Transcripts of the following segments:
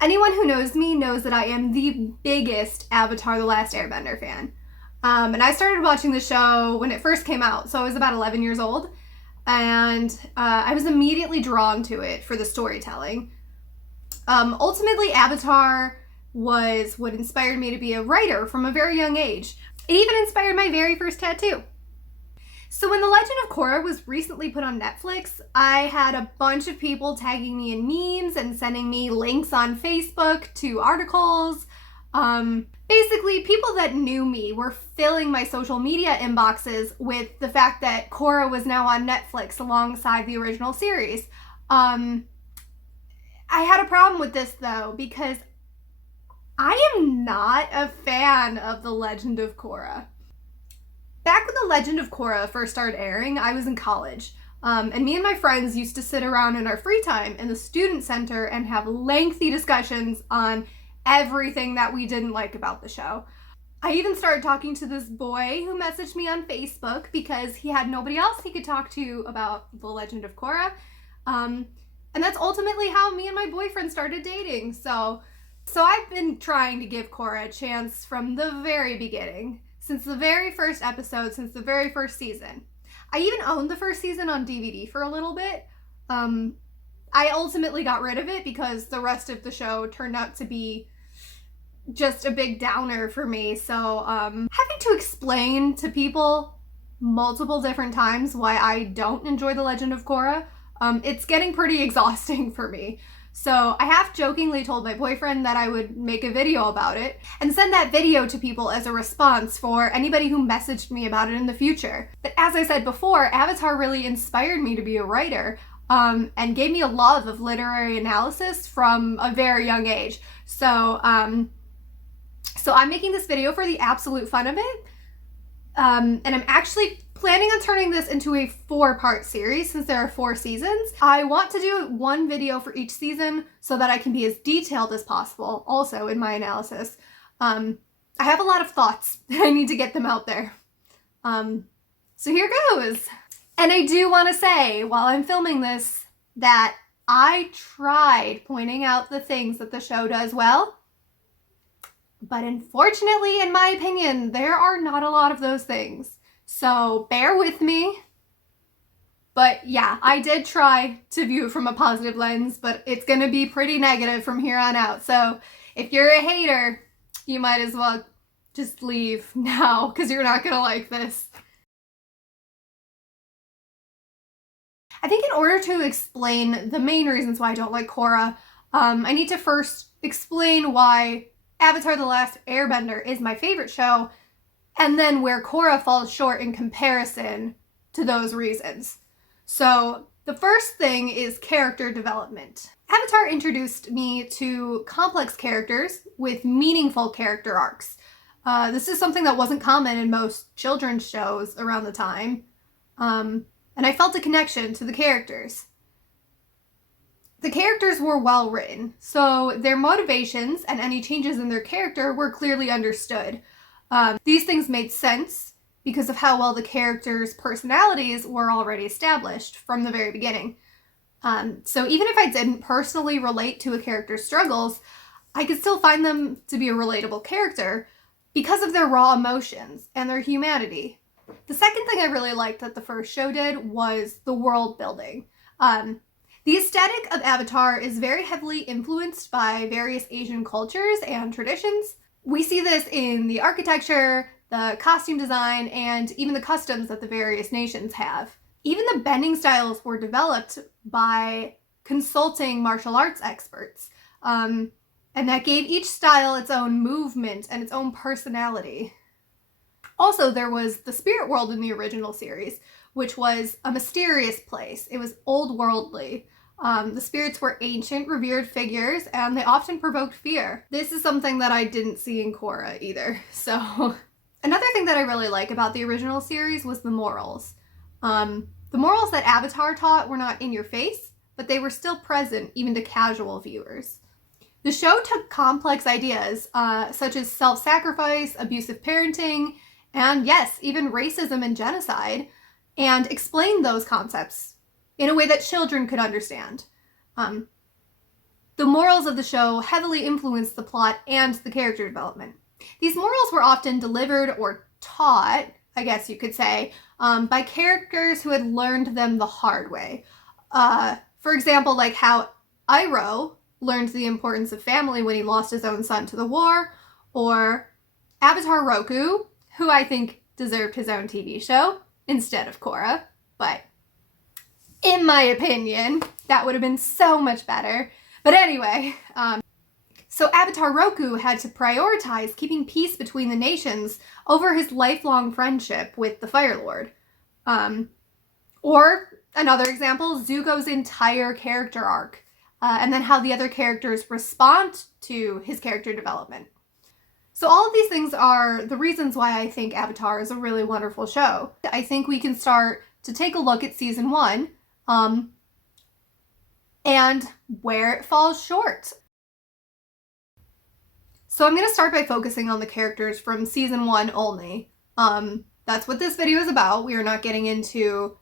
Anyone who knows me knows that I am the biggest Avatar: The Last Airbender fan. And I started watching the show when it first came out, so I was about 11 years old. And I was immediately drawn to it for the storytelling. Ultimately, Avatar was what inspired me to be a writer from a very young age. It even inspired my very first tattoo. So when The Legend of Korra was recently put on Netflix, I had a bunch of people tagging me in memes and sending me links on Facebook to articles. Basically, people that knew me were filling my social media inboxes with the fact that Korra was now on Netflix alongside the original series. I had a problem with this though, because I am not a fan of The Legend of Korra. Back when The Legend of Korra first started airing, I was in college. And me and my friends used to sit around in our free time in the student center and have lengthy discussions on everything that we didn't like about the show. I even started talking to this boy who messaged me on Facebook because he had nobody else he could talk to about The Legend of Korra. And that's ultimately how me and my boyfriend started dating. So I've been trying to give Korra a chance from the very beginning. Since the very first episode, since the very first season. I even owned the first season on DVD for a little bit. I ultimately got rid of it because the rest of the show turned out to be just a big downer for me. So having to explain to people multiple different times why I don't enjoy The Legend of Korra, it's getting pretty exhausting for me. So I half jokingly told my boyfriend that I would make a video about it and send that video to people as a response for anybody who messaged me about it in the future. But as I said before, Avatar really inspired me to be a writer and gave me a love of literary analysis from a very young age. So I'm making this video for the absolute fun of it. And I'm actually planning on turning this into a 4-part series since there are 4 seasons. I want to do one video for each season so that I can be as detailed as possible also in my analysis. I have a lot of thoughts. I need to get them out there. So here goes. And I do want to say while I'm filming this that I tried pointing out the things that the show does well. But unfortunately, in my opinion, there are not a lot of those things. So bear with me. But yeah, I did try to view it from a positive lens, but it's going to be pretty negative from here on out. So if you're a hater, you might as well just leave now because you're not going to like this. I think in order to explain the main reasons why I don't like Korra, I need to first explain why Avatar: The Last Airbender is my favorite show, and then where Korra falls short in comparison to those reasons. So the first thing is character development. Avatar introduced me to complex characters with meaningful character arcs. This is something that wasn't common in most children's shows around the time, and I felt a connection to the characters. The characters were well written, so their motivations and any changes in their character were clearly understood. These things made sense because of how well the characters' personalities were already established from the very beginning. So even if I didn't personally relate to a character's struggles, I could still find them to be a relatable character because of their raw emotions and their humanity. The second thing I really liked that the first show did was the world building. The aesthetic of Avatar is very heavily influenced by various Asian cultures and traditions. We see this in the architecture, the costume design, and even the customs that the various nations have. Even the bending styles were developed by consulting martial arts experts, and that gave each style its own movement and its own personality. Also, there was the spirit world in the original series, which was a mysterious place. It was old-worldly. The spirits were ancient, revered figures, and they often provoked fear. This is something that I didn't see in Korra either. So, another thing that I really like about the original series was the morals. The morals that Avatar taught were not in your face, but they were still present even to casual viewers. The show took complex ideas, such as self-sacrifice, abusive parenting, and yes, even racism and genocide, and explained those concepts in a way that children could understand. The morals of the show heavily influenced the plot and the character development. These morals were often delivered or taught, I guess you could say, by characters who had learned them the hard way. For example, like how Iroh learned the importance of family when he lost his own son to the war, or Avatar Roku, who I think deserved his own TV show instead of Korra, but in my opinion, that would have been so much better. But anyway, so Avatar Roku had to prioritize keeping peace between the nations over his lifelong friendship with the Fire Lord. Or another example, Zuko's entire character arc, and then how the other characters respond to his character development. So all of these things are the reasons why I think Avatar is a really wonderful show. I think we can start to take a look at season 1 and where it falls short. So I'm going to start by focusing on the characters from season 1 only. That's what this video is about. We are not getting into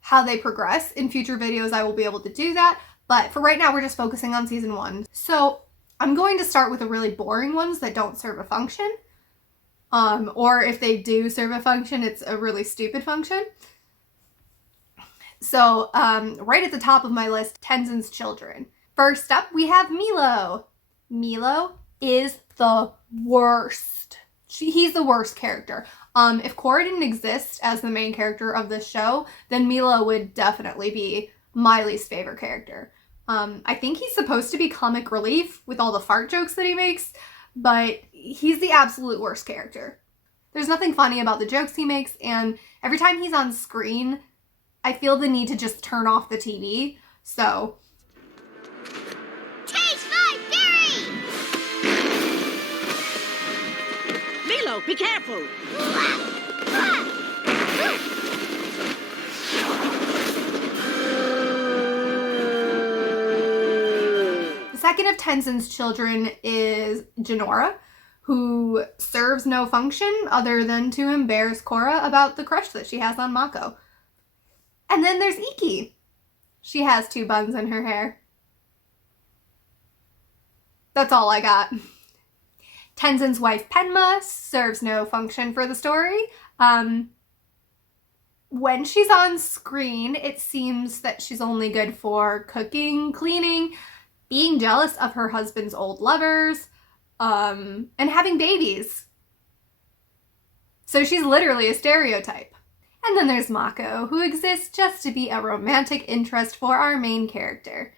how they progress. In future videos I will be able to do that, but for right now we're just focusing on season 1. So I'm going to start with the really boring ones that don't serve a function. Or if they do serve a function, it's a really stupid function. So right at the top of my list, Tenzin's children. First up, we have Milo. Milo is the worst. He's the worst character. If Korra didn't exist as the main character of this show, then Milo would definitely be my least favorite character. I think he's supposed to be comic relief with all the fart jokes that he makes, but he's the absolute worst character. There's nothing funny about the jokes he makes, and every time he's on screen, I feel the need to just turn off the TV, so... Taste my berry! Milo, be careful! The second of Tenzin's children is Jinora, who serves no function other than to embarrass Korra about the crush that she has on Mako. And then there's Ikki. She has 2 buns in her hair. That's all I got. Tenzin's wife Penma serves no function for the story. When she's on screen, it seems that she's only good for cooking, cleaning, being jealous of her husband's old lovers, and having babies. So she's literally a stereotype. And then there's Mako, who exists just to be a romantic interest for our main character.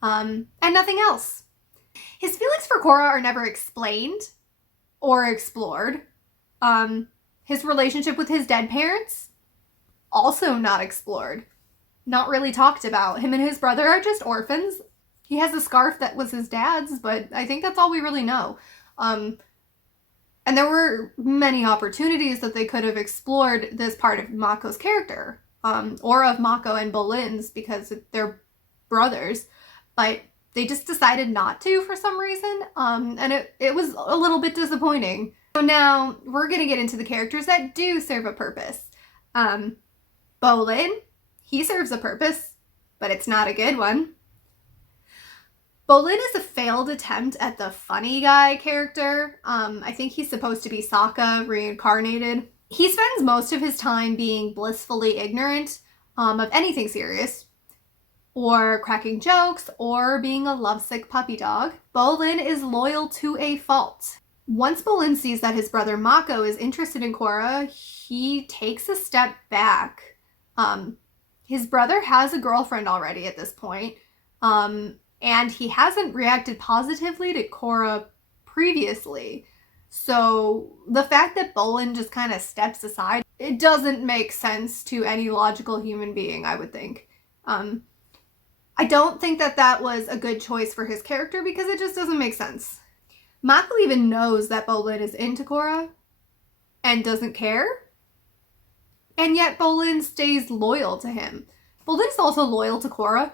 And nothing else. His feelings for Korra are never explained or explored. His relationship with his dead parents, also not explored. Not really talked about. Him and his brother are just orphans. He has a scarf that was his dad's, but I think that's all we really know. And there were many opportunities that they could have explored this part of Mako's character, or of Mako and Bolin's, because they're brothers, but they just decided not to for some reason, and it was a little bit disappointing. So now we're going to get into the characters that do serve a purpose. Bolin, he serves a purpose, but it's not a good one. Bolin is a failed attempt at the funny guy character. I think he's supposed to be Sokka reincarnated. He spends most of his time being blissfully ignorant of anything serious, or cracking jokes, or being a lovesick puppy dog. Bolin is loyal to a fault. Once Bolin sees that his brother Mako is interested in Korra, he takes a step back. His brother has a girlfriend already at this point, and he hasn't reacted positively to Korra previously. So the fact that Bolin just kind of steps aside, it doesn't make sense to any logical human being, I would think. I don't think that that was a good choice for his character because it just doesn't make sense. Mako even knows that Bolin is into Korra and doesn't care. And yet Bolin stays loyal to him. Bolin is also loyal to Korra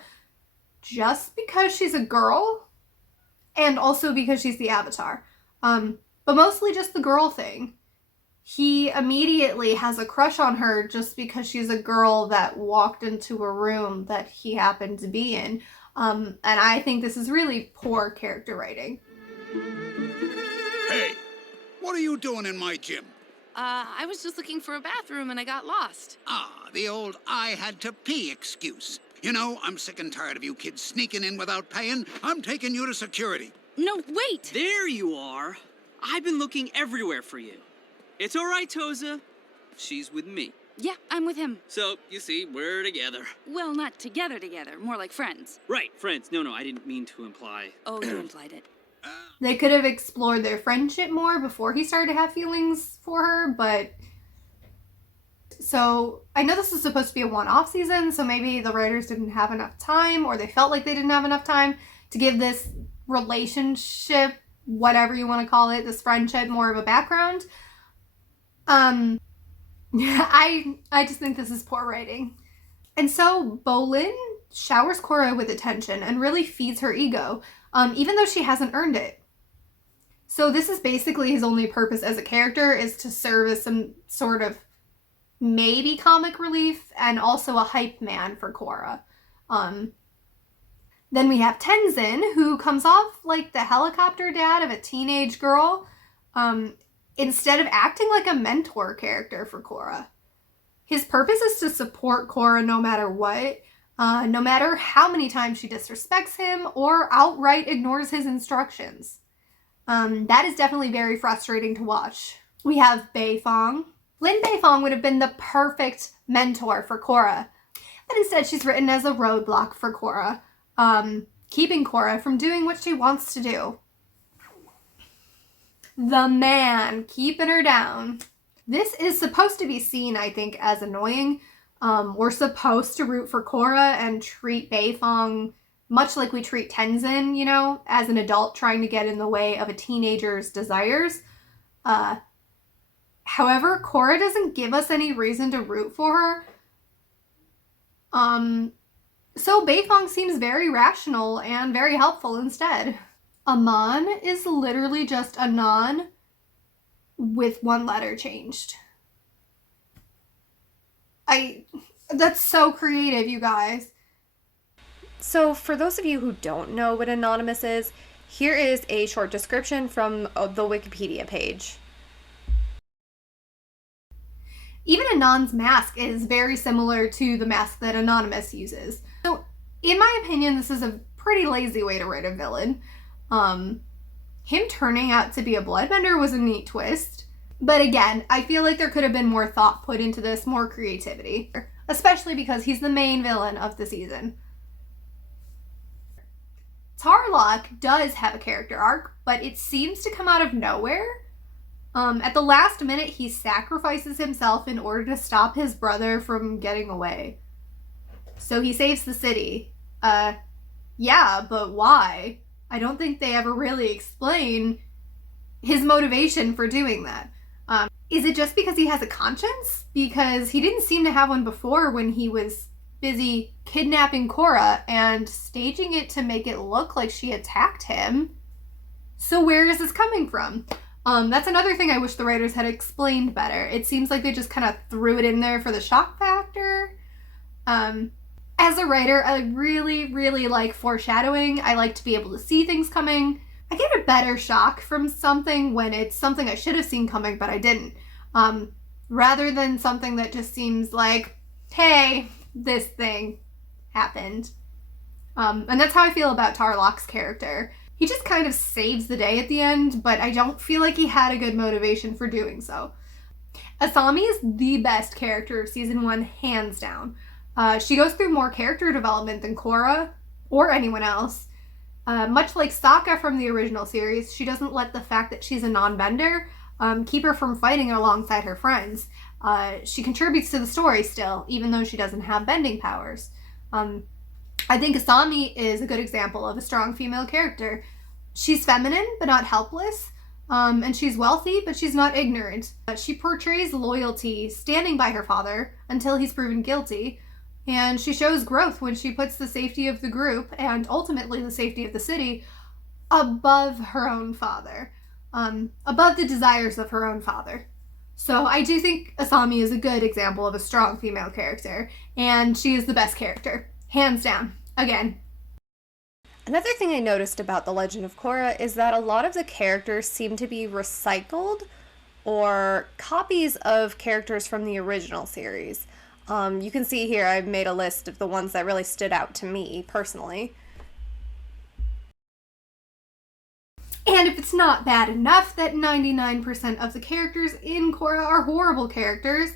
just because she's a girl and also because she's the Avatar. But mostly just the girl thing. he immediately has a crush on her just because she's a girl that walked into a room that he happened to be in. And I think this is really poor character writing. Hey, what are you doing in my gym? I was just looking for a bathroom and I got lost. Ah, the old I had to pee excuse. You know, I'm sick and tired of you kids sneaking in without paying. I'm taking you to security. No, wait! There you are. I've been looking everywhere for you. It's all right, Toza. She's with me. Yeah, I'm with him. So, you see, we're together. Well, not together, more like friends. Right, friends. No, I didn't mean to imply. Oh, you implied it. They could have explored their friendship more before he started to have feelings for her, but... So, I know this is supposed to be a one-off season, so maybe the writers didn't have enough time, or they felt like they didn't have enough time to give this relationship, whatever you want to call it, this friendship, more of a background. I just think this is poor writing. And so, Bolin showers Korra with attention and really feeds her ego, even though she hasn't earned it. So this is basically his only purpose as a character, is to serve as some sort of maybe comic relief and also a hype man for Korra. Then we have Tenzin, who comes off like the helicopter dad of a teenage girl, instead of acting like a mentor character for Korra. His purpose is to support Korra no matter what, no matter how many times she disrespects him or outright ignores his instructions. That is definitely very frustrating to watch. We have Beifong. Lin Beifong would have been the perfect mentor for Korra, but instead she's written as a roadblock for Korra, keeping Korra from doing what she wants to do. The man keeping her down. This is supposed to be seen, I think, as annoying. We're supposed to root for Korra and treat Beifong much like we treat Tenzin, you know, as an adult trying to get in the way of a teenager's desires. However, Korra doesn't give us any reason to root for her. So Beifong seems very rational and very helpful instead. Aman is literally just Anon with one letter changed. That's so creative, you guys. So for those of you who don't know what Anonymous is, here is a short description from the Wikipedia page. Even Anon's mask is very similar to the mask that Anonymous uses. So in my opinion, this is a pretty lazy way to write a villain. Him turning out to be a bloodbender was a neat twist. But again, I feel like there could have been more thought put into this, more creativity. Especially because he's the main villain of the season. Tarlok does have a character arc, but it seems to come out of nowhere. At the last minute, he sacrifices himself in order to stop his brother from getting away. So he saves the city. Yeah, but why? I don't think they ever really explain his motivation for doing that. Is it just because he has a conscience? Because he didn't seem to have one before when he was busy kidnapping Korra and staging it to make it look like she attacked him. So where is this coming from? That's another thing I wish the writers had explained better. It seems like they just kind of threw it in there for the shock factor. As a writer, I really, really like foreshadowing. I like to be able to see things coming. I get a better shock from something when it's something I should have seen coming, but I didn't. Rather than something that just seems like, hey, this thing happened. And that's how I feel about Tarlok's character. He just kind of saves the day at the end, but I don't feel like he had a good motivation for doing so. Asami is the best character of season 1, hands down. She goes through more character development than Korra or anyone else. Much like Sokka from the original series, she doesn't let the fact that she's a non-bender keep her from fighting alongside her friends. She contributes to the story still, even though she doesn't have bending powers. I think Asami is a good example of a strong female character. She's feminine, but not helpless. And she's wealthy, but she's not ignorant. She portrays loyalty, standing by her father until he's proven guilty. And she shows growth when she puts the safety of the group, and ultimately the safety of the city, above her own father. Above the desires of her own father. So I do think Asami is a good example of a strong female character, and she is the best character, hands down. Again. Another thing I noticed about The Legend of Korra is that a lot of the characters seem to be recycled or copies of characters from the original series. You can see here I've made a list of the ones that really stood out to me personally. And if it's not bad enough that 99% of the characters in Korra are horrible characters,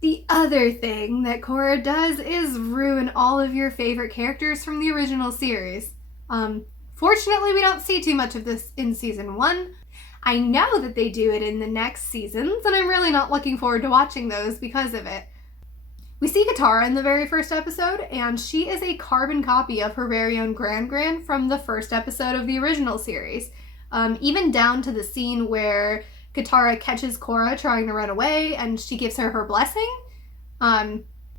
the other thing that Korra does is ruin all of your favorite characters from the original series. Fortunately, we don't see too much of this in season 1. I know that they do it in the next seasons, and I'm really not looking forward to watching those because of it. We see Katara in the very first episode, and she is a carbon copy of her very own Gran from the first episode of the original series. Even down to the scene where Katara catches Korra trying to run away, and she gives her her blessing.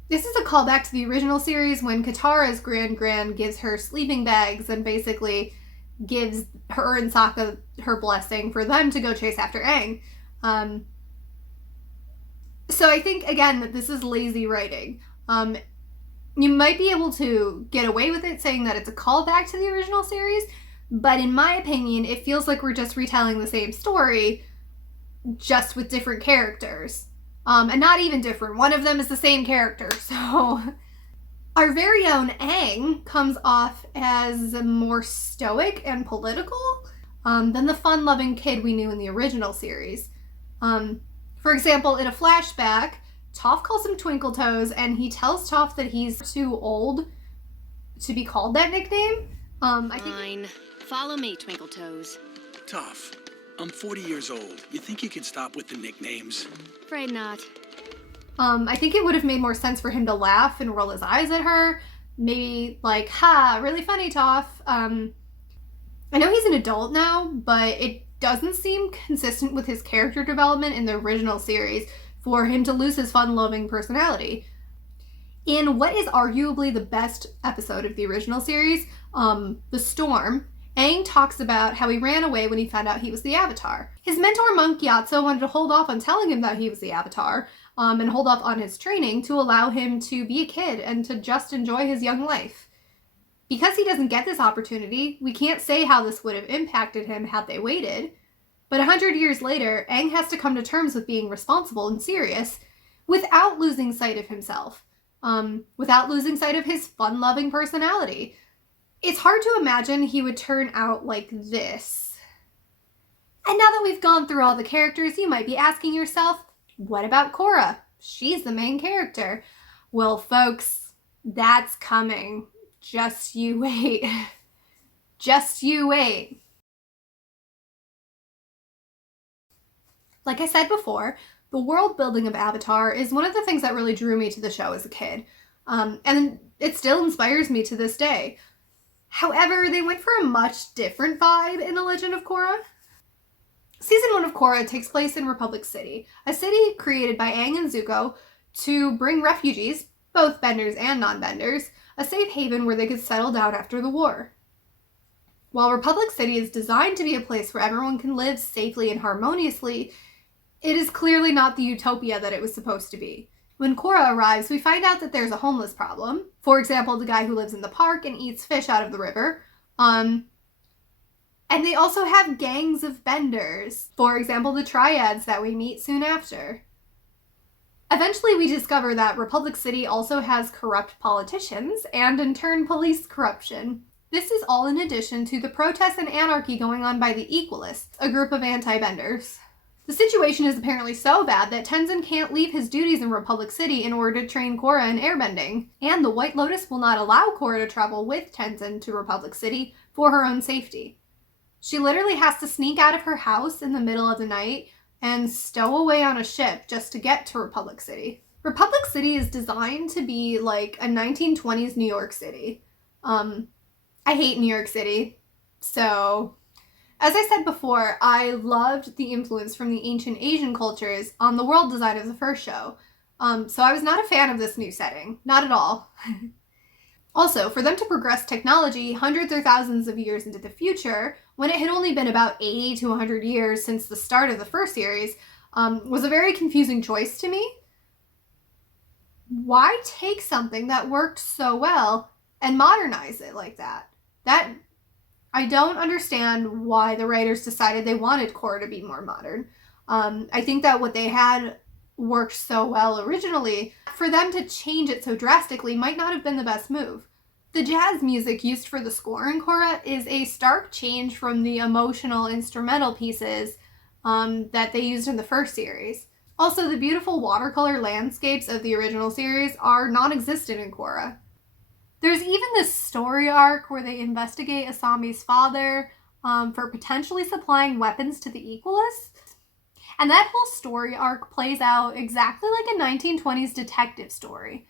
This is a callback to the original series when Katara's Gran gives her sleeping bags and basically gives her and Sokka her blessing for them to go chase after Aang. So I think, again, that this is lazy writing. You might be able to get away with it saying that it's a callback to the original series, but in my opinion, it feels like we're just retelling the same story, just with different characters. And not even different. One of them is the same character, so... Our very own Aang comes off as more stoic and political than the fun-loving kid we knew in the original series. For example, in a flashback, Toph calls him Twinkle Toes, and he tells Toph that he's too old to be called that nickname. Fine. Follow me, Twinkle Toes. Toph, I'm 40 years old. You think you can stop with the nicknames? Afraid not. I think it would have made more sense for him to laugh and roll his eyes at her. Maybe like, ha, really funny, Toph. I know he's an adult now, but it doesn't seem consistent with his character development in the original series for him to lose his fun-loving personality. In what is arguably the best episode of the original series, The Storm, Aang talks about how he ran away when he found out he was the Avatar. His mentor Monk Gyatso wanted to hold off on telling him that he was the Avatar, and hold off on his training to allow him to be a kid and to just enjoy his young life. Because he doesn't get this opportunity, we can't say how this would have impacted him had they waited, but 100 years later, Aang has to come to terms with being responsible and serious without losing sight of himself, without losing sight of his fun-loving personality. It's hard to imagine he would turn out like this. And now that we've gone through all the characters, you might be asking yourself, what about Korra? She's the main character. Well, folks, that's coming. Just you wait. Just you wait. Like I said before, the world building of Avatar is one of the things that really drew me to the show as a kid. And it still inspires me to this day. However, they went for a much different vibe in The Legend of Korra. Season 1 of Korra takes place in Republic City, a city created by Aang and Zuko to bring refugees, both benders and non-benders, a safe haven where they could settle down after the war. While Republic City is designed to be a place where everyone can live safely and harmoniously, it is clearly not the utopia that it was supposed to be. When Korra arrives, we find out that there's a homeless problem. For example, the guy who lives in the park and eats fish out of the river. And they also have gangs of benders. For example, the triads that we meet soon after. Eventually, we discover that Republic City also has corrupt politicians and, in turn, police corruption. This is all in addition to the protests and anarchy going on by the Equalists, a group of anti-benders. The situation is apparently so bad that Tenzin can't leave his duties in Republic City in order to train Korra in airbending, and the White Lotus will not allow Korra to travel with Tenzin to Republic City for her own safety. She literally has to sneak out of her house in the middle of the night and stow away on a ship just to get to Republic City. Republic City is designed to be like a 1920s New York City. I hate New York City, so... As I said before, I loved the influence from the ancient Asian cultures on the world design of the first show. So I was not a fan of this new setting. Not at all. Also, for them to progress technology hundreds or thousands of years into the future, when it had only been about 80 to 100 years since the start of the first series, was a very confusing choice to me. Why take something that worked so well and modernize it like that? I don't understand why the writers decided they wanted Korra to be more modern. I think that what they had worked so well originally. For them to change it so drastically might not have been the best move. The jazz music used for the score in Korra is a stark change from the emotional instrumental pieces that they used in the first series. Also, the beautiful watercolor landscapes of the original series are non-existent in Korra. There's even this story arc where they investigate Asami's father for potentially supplying weapons to the Equalists. And that whole story arc plays out exactly like a 1920s detective story.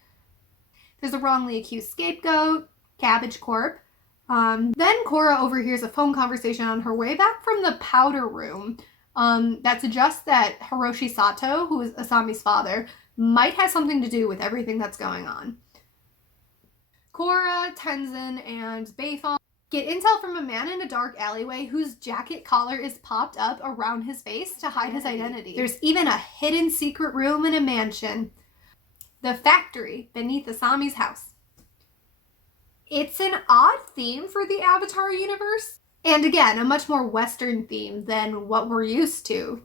There's a wrongly accused scapegoat, Cabbage Corp. Then Korra overhears a phone conversation on her way back from the powder room that suggests that Hiroshi Sato, who is Asami's father, might have something to do with everything that's going on. Korra, Tenzin, and Beifong get intel from a man in a dark alleyway whose jacket collar is popped up around his face to hide his identity. There's even a hidden secret room in a mansion, the factory beneath Asami's house. It's an odd theme for the Avatar universe, and again, a much more Western theme than what we were used to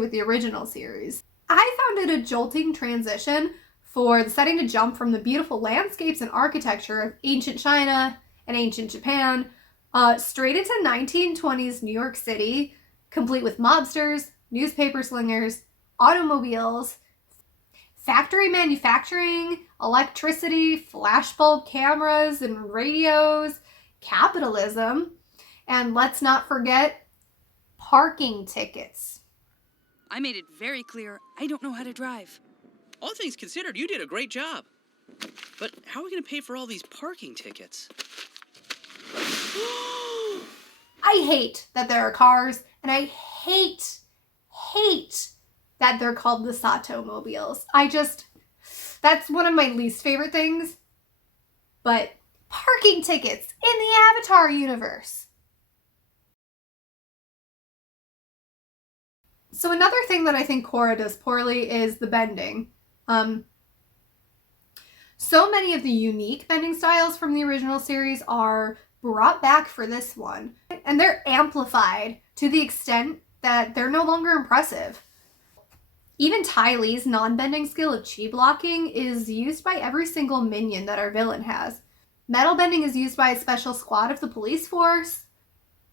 with the original series. I found it a jolting transition for the setting to jump from the beautiful landscapes and architecture of ancient China and ancient Japan straight into 1920s New York City, complete with mobsters, newspaper slingers, automobiles, factory manufacturing, electricity, flashbulb cameras and radios, capitalism, and let's not forget parking tickets. I made it very clear I don't know how to drive. All things considered, you did a great job. But how are we going to pay for all these parking tickets? I hate that there are cars, and I hate that they're called the Sato mobiles. That's one of my least favorite things. But parking tickets in the Avatar universe. So another thing that I think Korra does poorly is the bending. So many of the unique bending styles from the original series are brought back for this one, and they're amplified to the extent that they're no longer impressive. Even Ty Lee's non-bending skill of chi blocking is used by every single minion that our villain has. Metal bending is used by a special squad of the police force.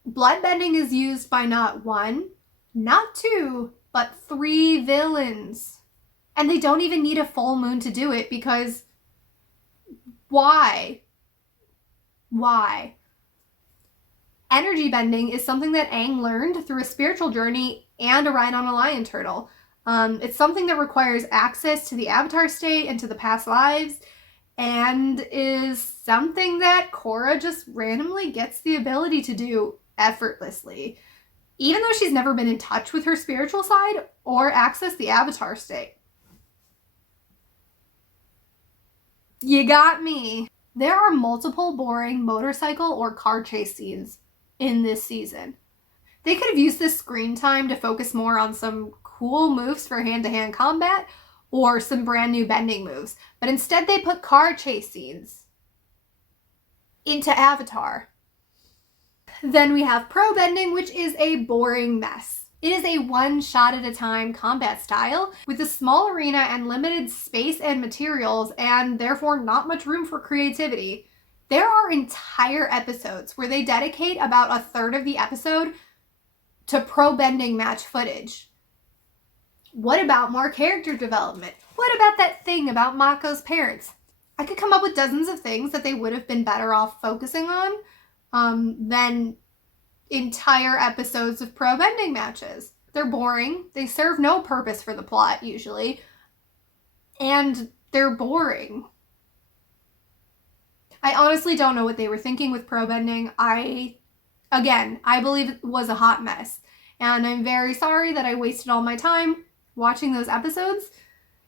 Blood bending is used by not one, not two, but 3 villains. And they don't even need a full moon to do it because why? Why? Energy bending is something that Aang learned through a spiritual journey and a ride on a lion turtle. It's something that requires access to the Avatar state and to the past lives, and is something that Korra just randomly gets the ability to do effortlessly, even though she's never been in touch with her spiritual side or accessed the Avatar state. You got me. There are multiple boring motorcycle or car chase scenes in this season. They could have used this screen time to focus more on some cool moves for hand-to-hand combat or some brand new bending moves, but instead they put car chase scenes into Avatar. Then we have pro bending, which is a boring mess. It is a one shot at a time combat style with a small arena and limited space and materials, and therefore not much room for creativity. There are entire episodes where they dedicate about a third of the episode to pro bending match footage. What about more character development? What about that thing about Mako's parents? I could come up with dozens of things that they would have been better off focusing on than entire episodes of pro bending matches. They're boring. They serve no purpose for the plot, usually. And they're boring. I honestly don't know what they were thinking with pro bending. I believe it was a hot mess. And I'm very sorry that I wasted all my time watching those episodes.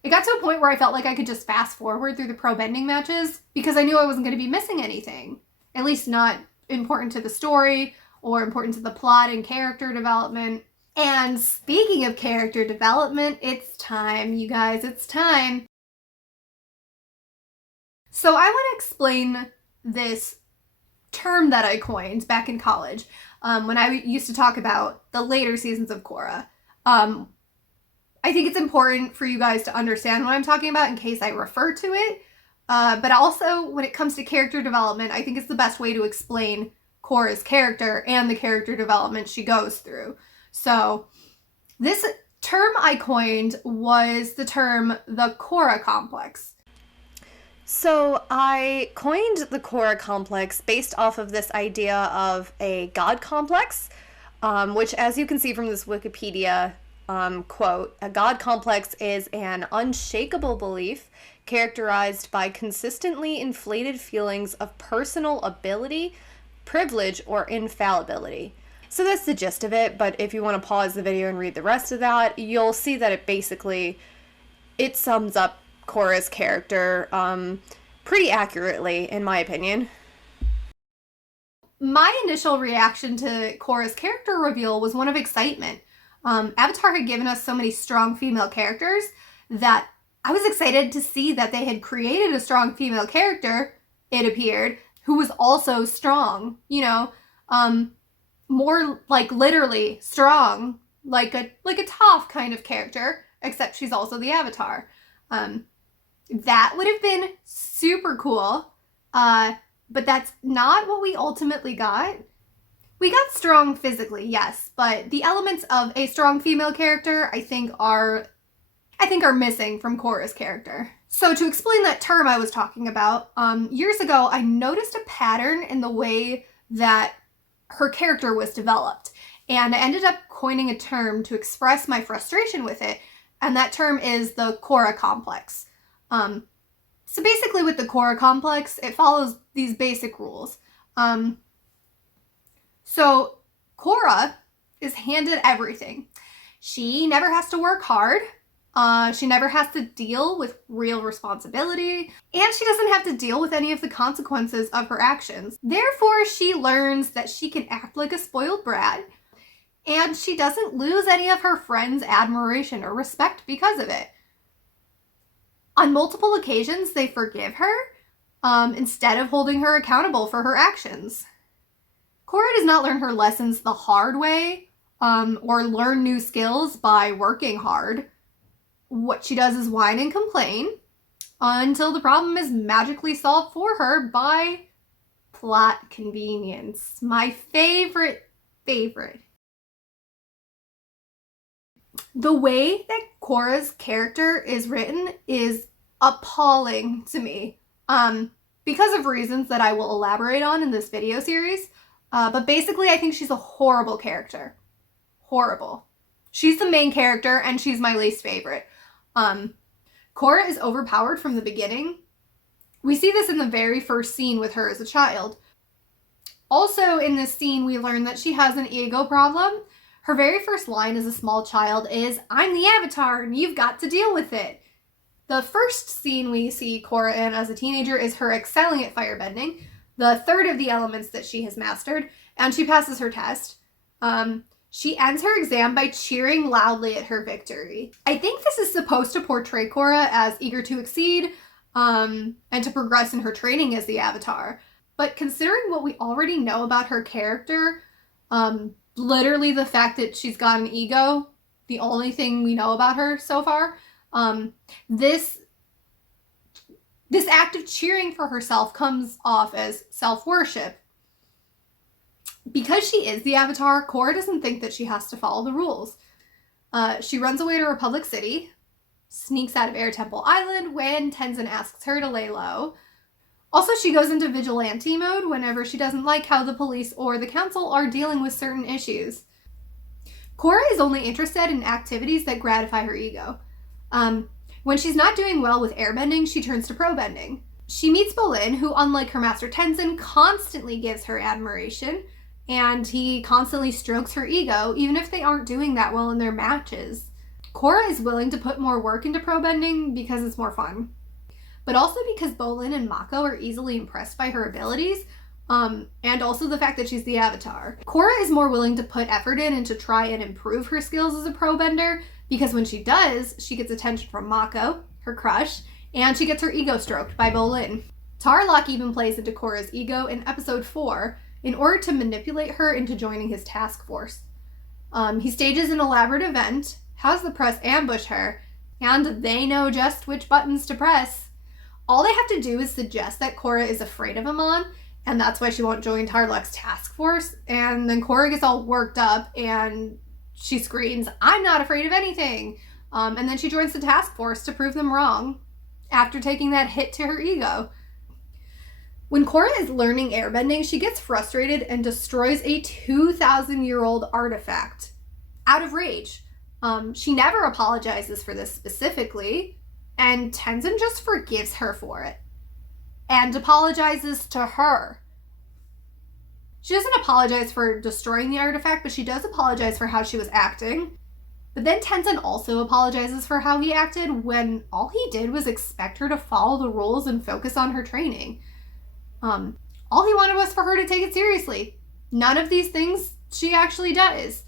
It got to a point where I felt like I could just fast forward through the pro bending matches because I knew I wasn't going to be missing anything. At least not important to the story or important to the plot and character development. And speaking of character development, it's time, you guys, it's time. So I want to explain this term that I coined back in college when I used to talk about the later seasons of Korra. I think it's important for you guys to understand what I'm talking about in case I refer to it. But also, when it comes to character development, I think it's the best way to explain Korra's character and the character development she goes through. So, this term I coined was the term the Korra complex. So I coined the Korra complex based off of this idea of a God complex, which, as you can see from this Wikipedia quote, a God complex is an unshakable belief characterized by consistently inflated feelings of personal ability, privilege, or infallibility. So that's the gist of it, but if you want to pause the video and read the rest of that, you'll see that it sums up Korra's character pretty accurately, in my opinion. My initial reaction to Korra's character reveal was one of excitement. Avatar had given us so many strong female characters that I was excited to see that they had created a strong female character, it appeared, who was also strong, more like literally strong, like a Toph kind of character, except she's also the Avatar. That would have been super cool, but that's not what we ultimately got. We got strong physically, yes, but the elements of a strong female character, I think are missing from Korra's character. So to explain that term I was talking about, years ago I noticed a pattern in the way that her character was developed, and I ended up coining a term to express my frustration with it, and that term is the Korra complex. So basically with the Korra complex, it follows these basic rules. So Korra is handed everything. She never has to work hard. She never has to deal with real responsibility, and she doesn't have to deal with any of the consequences of her actions. Therefore, she learns that she can act like a spoiled brat, and she doesn't lose any of her friends' admiration or respect because of it. On multiple occasions, they forgive her, instead of holding her accountable for her actions. Korra does not learn her lessons the hard way, or learn new skills by working hard. What she does is whine and complain until the problem is magically solved for her by plot convenience. My favorite. The way that Korra's character is written is appalling to me, because of reasons that I will elaborate on in this video series. But basically, I think she's a horrible character. Horrible. She's the main character, and she's my least favorite. Korra is overpowered from the beginning. We see this in the very first scene with her as a child. Also in this scene, we learn that she has an ego problem. Her very first line as a small child is, "I'm the Avatar and you've got to deal with it." The first scene we see Korra in as a teenager is her excelling at firebending, the third of the elements that she has mastered, and she passes her test. She ends her exam by cheering loudly at her victory. I think this is supposed to portray Korra as eager to exceed, and to progress in her training as the Avatar. But considering what we already know about her character, literally the fact that she's got an ego, the only thing we know about her so far, this act of cheering for herself comes off as self-worship. Because she is the Avatar, Korra doesn't think that she has to follow the rules. She runs away to Republic City, sneaks out of Air Temple Island when Tenzin asks her to lay low. Also, she goes into vigilante mode whenever she doesn't like how the police or the council are dealing with certain issues. Korra is only interested in activities that gratify her ego. When she's not doing well with airbending, she turns to pro-bending. She meets Bolin, who, unlike her master Tenzin, constantly gives her admiration, and he constantly strokes her ego, even if they aren't doing that well in their matches. Korra is willing to put more work into pro-bending because it's more fun. But also because Bolin and Mako are easily impressed by her abilities, and also the fact that she's the Avatar. Korra is more willing to put effort in and to try and improve her skills as a pro bender, because when she does, she gets attention from Mako, her crush, and she gets her ego stroked by Bolin. Tarlok even plays into Korra's ego in episode 4 in order to manipulate her into joining his task force. He stages an elaborate event, has the press ambush her, and they know just which buttons to press. All they have to do is suggest that Korra is afraid of Amon, and that's why she won't join Tarlok's task force, and then Korra gets all worked up and she screams, "I'm not afraid of anything!" And then she joins the task force to prove them wrong after taking that hit to her ego. When Korra is learning airbending, she gets frustrated and destroys a 2,000-year-old artifact out of rage. She never apologizes for this specifically, and Tenzin just forgives her for it and apologizes to her. She doesn't apologize for destroying the artifact, but she does apologize for how she was acting. But then Tenzin also apologizes for how he acted when all he did was expect her to follow the rules and focus on her training. All he wanted was for her to take it seriously. None of these things she actually does.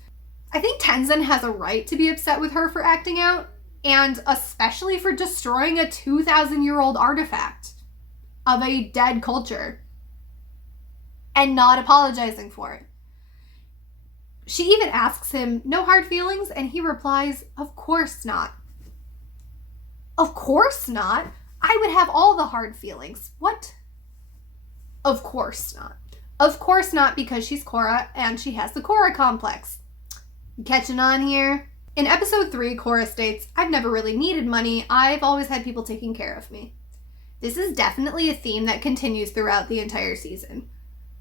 I think Tenzin has a right to be upset with her for acting out, and especially for destroying a 2,000-year-old artifact of a dead culture and not apologizing for it. She even asks him, "No hard feelings?" And he replies, "Of course not." Of course not? I would have all the hard feelings. What? Of course not. Of course not, because she's Korra and she has the Korra complex. You catching on here? In episode 3, Korra states, "I've never really needed money. I've always had people taking care of me." This is definitely a theme that continues throughout the entire season.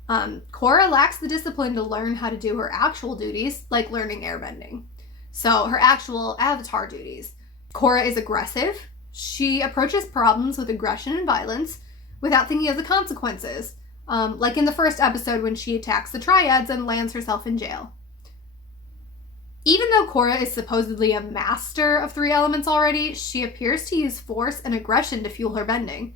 Korra lacks the discipline to learn how to do her actual duties, like learning airbending. So her actual Avatar duties. Korra is aggressive. She approaches problems with aggression and violence without thinking of the consequences, like in the first episode when she attacks the Triads and lands herself in jail. Even though Korra is supposedly a master of 3 elements already, she appears to use force and aggression to fuel her bending.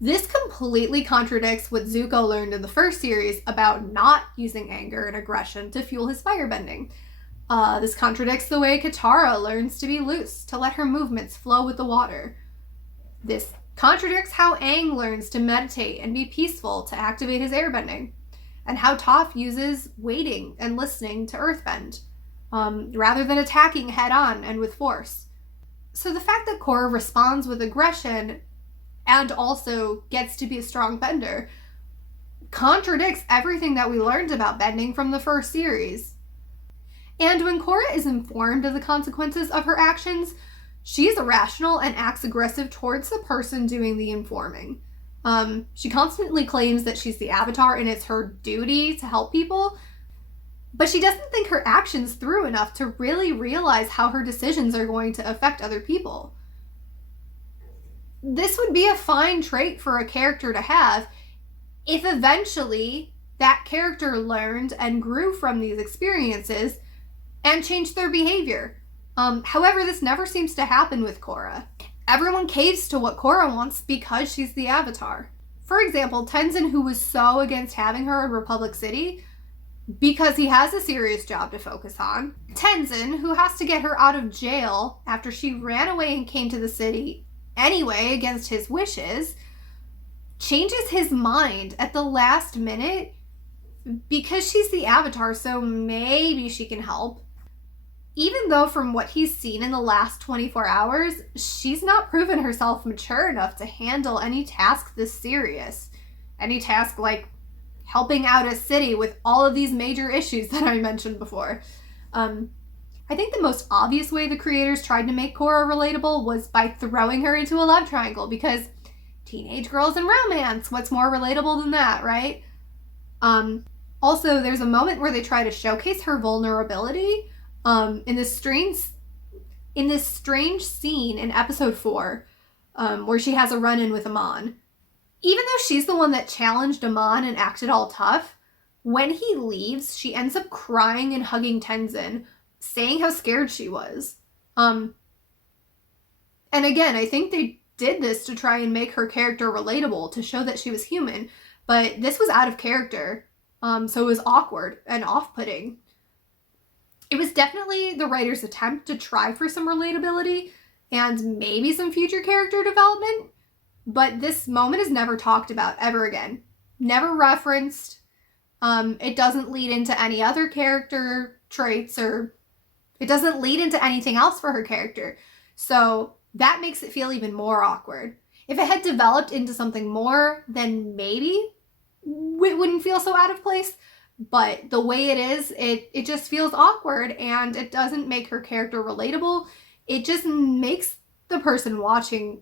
This completely contradicts what Zuko learned in the first series about not using anger and aggression to fuel his firebending. This contradicts the way Katara learns to be loose, to let her movements flow with the water. This contradicts how Aang learns to meditate and be peaceful to activate his airbending, and how Toph uses waiting and listening to earthbend, rather than attacking head-on and with force. So the fact that Korra responds with aggression and also gets to be a strong bender contradicts everything that we learned about bending from the first series. And when Korra is informed of the consequences of her actions, she is irrational and acts aggressive towards the person doing the informing. She constantly claims that she's the Avatar and it's her duty to help people, but she doesn't think her actions through enough to really realize how her decisions are going to affect other people. This would be a fine trait for a character to have if eventually that character learned and grew from these experiences and changed their behavior. However, this never seems to happen with Korra. Everyone caves to what Korra wants because she's the Avatar. For example, Tenzin, who was so against having her in Republic City because he has a serious job to focus on. Tenzin, who has to get her out of jail after she ran away and came to the city anyway against his wishes, changes his mind at the last minute because she's the Avatar, so maybe she can help. Even though from what he's seen in the last 24 hours, she's not proven herself mature enough to handle any task this serious. Any task like helping out a city with all of these major issues that I mentioned before. I think the most obvious way the creators tried to make Korra relatable was by throwing her into a love triangle, because teenage girls and romance, what's more relatable than that, right? Also, there's a moment where they try to showcase her vulnerability in this strange scene in episode 4, where she has a run-in with Amon. Even though she's the one that challenged Amon and acted all tough, when he leaves, she ends up crying and hugging Tenzin, saying how scared she was. And again, I think they did this to try and make her character relatable, to show that she was human. but this was out of character. So it was awkward and off-putting. It was definitely the writer's attempt to try for some relatability and maybe some future character development, but this moment is never talked about ever again. Never referenced. It doesn't lead into any other character traits, or it doesn't lead into anything else for her character. So that makes it feel even more awkward. If it had developed into something more, then maybe it wouldn't feel so out of place. But the way it is, it just feels awkward, and it doesn't make her character relatable. It just makes the person watching,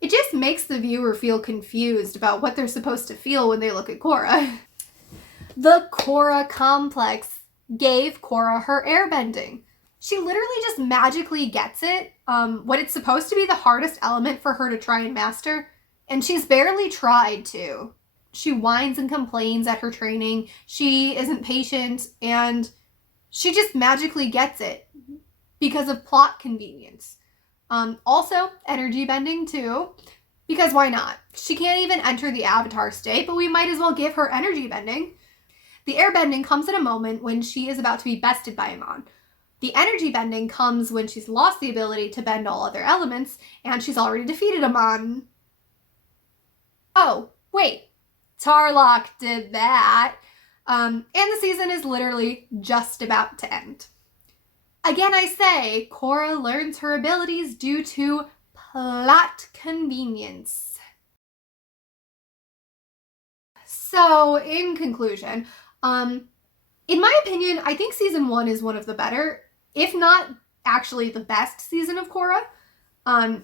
it just makes the viewer feel confused about what they're supposed to feel when they look at Korra. The Korra complex gave Korra her airbending. She literally just magically gets it, what it's supposed to be the hardest element for her to try and master, and she's barely tried to. She whines and complains at her training, she isn't patient, and she just magically gets it because of plot convenience. Also, energy bending too, because why not? She can't even enter the avatar state, but we might as well give her energy bending. The airbending comes at a moment when she is about to be bested by Amon. The energy bending comes when she's lost the ability to bend all other elements, and she's already defeated Amon. Oh, wait. Tarlok did that. And the season is literally just about to end. Again, I say, Korra learns her abilities due to plot convenience. So, in conclusion, in my opinion, I think season 1 is one of the better, if not actually the best season of Korra.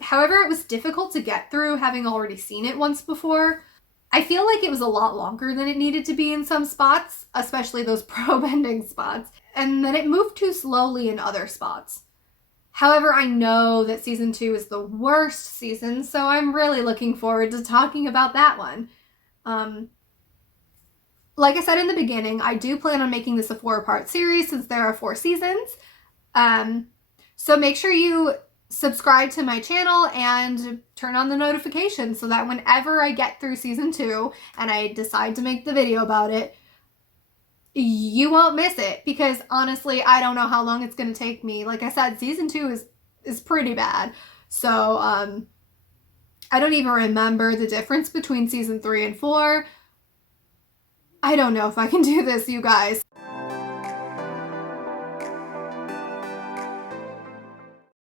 However, it was difficult to get through having already seen it once before. I feel like it was a lot longer than it needed to be in some spots, especially those pro-bending spots, and then it moved too slowly in other spots. However, I know that season 2 is the worst season, so I'm really looking forward to talking about that one. Like I said in the beginning, I do plan on making this a 4-part series since there are 4 seasons. So make sure you subscribe to my channel and turn on the notifications so that whenever I get through season 2 and I decide to make the video about it, you won't miss it, because honestly, I don't know how long it's going to take me. Like I said, season 2 is pretty bad. So, I don't even remember the difference between season 3 and 4. I don't know if I can do this, you guys.